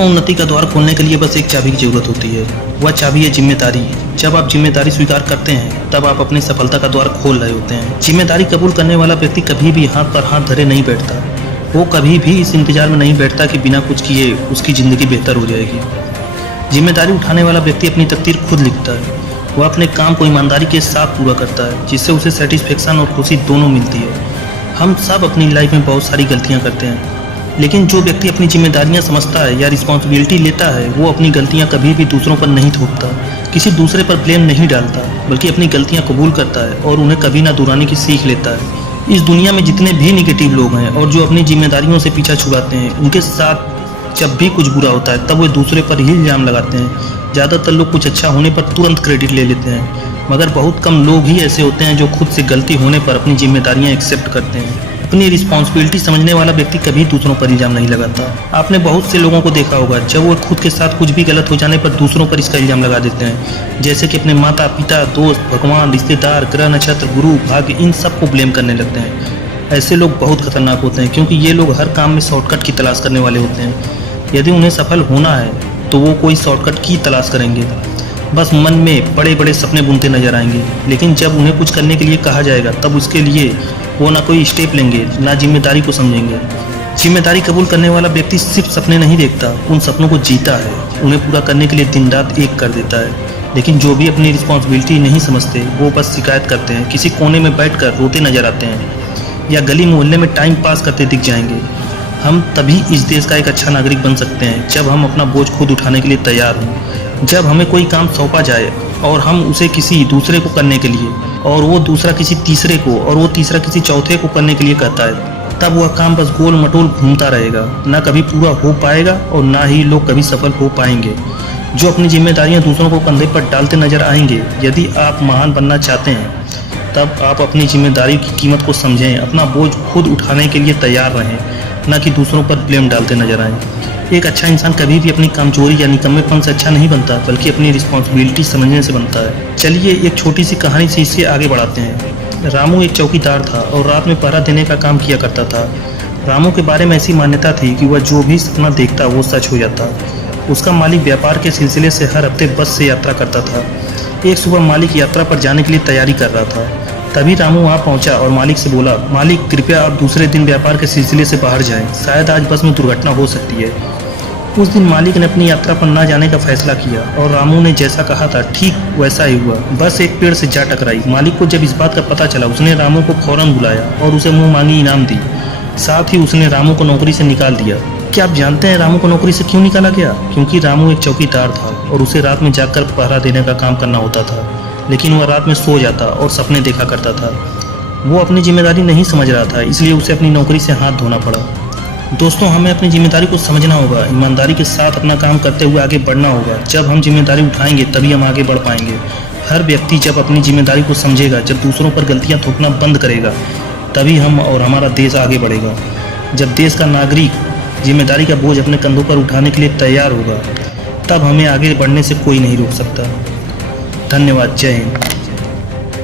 उन्नति का द्वार खोलने के लिए बस एक चाबी की जरूरत होती है। वह चाबी है जिम्मेदारी। जब आप जिम्मेदारी स्वीकार करते हैं तब आप अपनी सफलता का द्वार खोल रहे होते हैं। जिम्मेदारी कबूल करने वाला व्यक्ति कभी भी हाथ पर हाथ धरे नहीं बैठता। वो कभी भी इस इंतजार में नहीं बैठता कि बिना कुछ किए उसकी ज़िंदगी बेहतर हो जाएगी। जिम्मेदारी उठाने वाला व्यक्ति अपनी तकदीर खुद लिखता है। वह अपने काम को ईमानदारी के साथ पूरा करता है, जिससे उसे सेटिस्फेक्शन और खुशी दोनों मिलती है। हम सब अपनी लाइफ में बहुत सारी गलतियाँ करते हैं, लेकिन जो व्यक्ति अपनी जिम्मेदारियां समझता है या रिस्पॉन्सिबिलिटी लेता है वो अपनी गलतियां कभी भी दूसरों पर नहीं थोपता, किसी दूसरे पर ब्लेम नहीं डालता, बल्कि अपनी गलतियां कबूल करता है और उन्हें कभी ना दोहराने की सीख लेता है। इस दुनिया में जितने भी निगेटिव लोग हैं और जो अपनी जिम्मेदारियों से पीछा छुड़ाते हैं, उनके साथ जब भी कुछ बुरा होता है तब वे दूसरे पर ही इल्ज़ाम लगाते हैं। ज़्यादातर लोग कुछ अच्छा होने पर तुरंत क्रेडिट ले लेते हैं, मगर बहुत कम लोग ही ऐसे होते हैं जो खुद से गलती होने पर अपनी जिम्मेदारियां एक्सेप्ट करते हैं। अपनी रिस्पॉन्सिबिलिटी समझने वाला व्यक्ति कभी दूसरों पर इल्ज़ाम नहीं लगाता। आपने बहुत से लोगों को देखा होगा जब वो खुद के साथ कुछ भी गलत हो जाने पर दूसरों पर इसका इल्ज़ाम लगा देते हैं, जैसे कि अपने माता पिता, दोस्त, भगवान, रिश्तेदार, ग्रह नक्षत्र, गुरु, भाग्य, इन सब को ब्लेम करने लगते हैं। ऐसे लोग बहुत खतरनाक होते हैं, क्योंकि ये लोग हर काम में शॉर्टकट की तलाश करने वाले होते हैं। यदि उन्हें सफल होना है तो वो कोई शॉर्टकट की तलाश करेंगे, बस मन में बड़े बड़े सपने बुनते नजर आएंगे, लेकिन जब उन्हें कुछ करने के लिए कहा जाएगा तब उसके लिए वो ना कोई स्टेप लेंगे, ना जिम्मेदारी को समझेंगे। जिम्मेदारी कबूल करने वाला व्यक्ति सिर्फ सपने नहीं देखता, उन सपनों को जीता है, उन्हें पूरा करने के लिए दिन रात एक कर देता है। लेकिन जो भी अपनी रिस्पॉन्सिबिलिटी नहीं समझते वो बस शिकायत करते हैं, किसी कोने में बैठकर रोते नजर आते हैं या गली मोहल्ले में टाइम पास करते दिख जाएंगे। हम तभी इस देश का एक अच्छा नागरिक बन सकते हैं जब हम अपना बोझ खुद उठाने के लिए तैयार हों। जब हमें कोई काम सौंपा जाए और हम उसे किसी दूसरे को करने के लिए, और वो दूसरा किसी तीसरे को, और वो तीसरा किसी चौथे को करने के लिए कहता है, तब वह काम बस गोल मटोल घूमता रहेगा, ना कभी पूरा हो पाएगा और ना ही लोग कभी सफल हो पाएंगे। जो अपनी जिम्मेदारियां दूसरों को कंधे पर डालते नजर आएंगे। यदि आप महान बनना चाहते हैं तब आप अपनी जिम्मेदारी की कीमत को समझें, अपना बोझ खुद उठाने के लिए तैयार रहें, ना कि दूसरों पर ब्लेम डालते नजर आएं। एक अच्छा इंसान कभी भी अपनी कमजोरी या निकम्मेपन से अच्छा नहीं बनता, बल्कि अपनी रिस्पॉन्सिबिलिटी समझने से बनता है। चलिए एक छोटी सी कहानी से इसे आगे बढ़ाते हैं। रामू एक चौकीदार था और रात में पहरा देने का काम किया करता था। रामू के बारे में ऐसी मान्यता थी कि वह जो भी सपना देखता वो सच हो जाता। उसका मालिक व्यापार के सिलसिले से हर हफ्ते बस से यात्रा करता था। एक सुबह मालिक यात्रा पर जाने के लिए तैयारी कर रहा था। तभी रामू वहाँ पहुँचा और मालिक से बोला, मालिक कृपया आप दूसरे दिन व्यापार के सिलसिले से बाहर जाएं, शायद आज बस में दुर्घटना हो सकती है। उस दिन मालिक ने अपनी यात्रा पर न जाने का फैसला किया और रामू ने जैसा कहा था ठीक वैसा ही हुआ। बस एक पेड़ से जा टकराई। मालिक को जब इस बात का पता चला उसने रामू को फौरन बुलाया और उसे मुंह मांगी इनाम दी। साथ ही उसने रामू को नौकरी से निकाल दिया। क्या आप जानते हैं रामू को नौकरी से क्यों निकाला गया? क्योंकि रामू एक चौकीदार था और उसे रात में जाकर पहरा देने का काम करना होता था, लेकिन वह रात में सो जाता और सपने देखा करता था। वो अपनी जिम्मेदारी नहीं समझ रहा था, इसलिए उसे अपनी नौकरी से हाथ धोना पड़ा। दोस्तों, हमें अपनी जिम्मेदारी को समझना होगा, ईमानदारी के साथ अपना काम करते हुए आगे बढ़ना होगा। जब हम जिम्मेदारी उठाएंगे तभी हम आगे बढ़ पाएंगे। हर व्यक्ति जब अपनी जिम्मेदारी को समझेगा, जब दूसरों पर गलतियां थोपना बंद करेगा, तभी हम और हमारा देश आगे बढ़ेगा। जब देश का नागरिक जिम्मेदारी का बोझ अपने कंधों पर उठाने के लिए तैयार होगा, तब हमें आगे बढ़ने से कोई नहीं रोक सकता। धन्यवाद। जय हिंद।